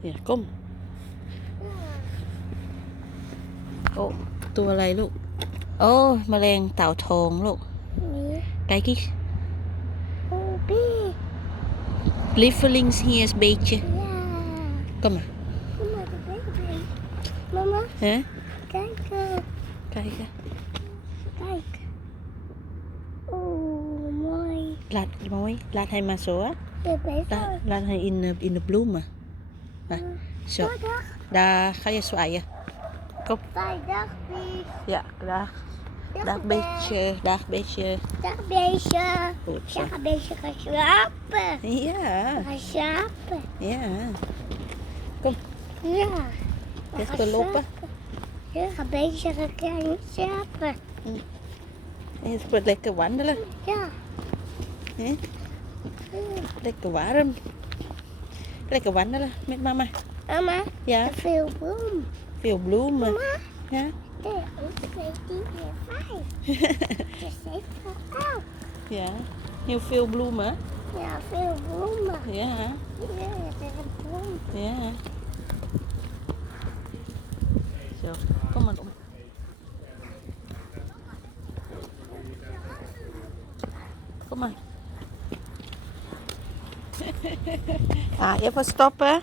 เนี่ยก้ม โอ้ตัวอะไรลูก โอ้แมลงเต่าทองลูก นี่ ไก่กิ โอ้พี่ Lievelings hier is beetje. ย่า Kom maar. เข้ามาดูได้ไหมมามา Hè? ใกล้กัน Kijken. ใกล้กันโอ้มอย Laat, mooi. Laat hij maar zo, hè. Daar, laat in, de, in de bloemen. Ja. Zo. Daar ga je zwaaien. Kom. Dag, Ja, dag. Dag, beetje. Dag, beetje. Dag, beetje. Goed zo. Dag, beetje gaan slapen. Ja. Gaan slapen. Ja. Kom. Ja. Even lopen. Ja, een beetje gaan slapen. En je lekker wandelen. Ja. He? Lekker warm. Lekker wandelen met mama. mama Ja, veel bloem veel bloemen. mama Ja. Dus ik ga uit. Ja, heel veel bloemen. Ja, veel bloemen. Ja, Ja, het is een bloem. ja. Zo, kom maar om. Kom maar. Ah, even stoppen.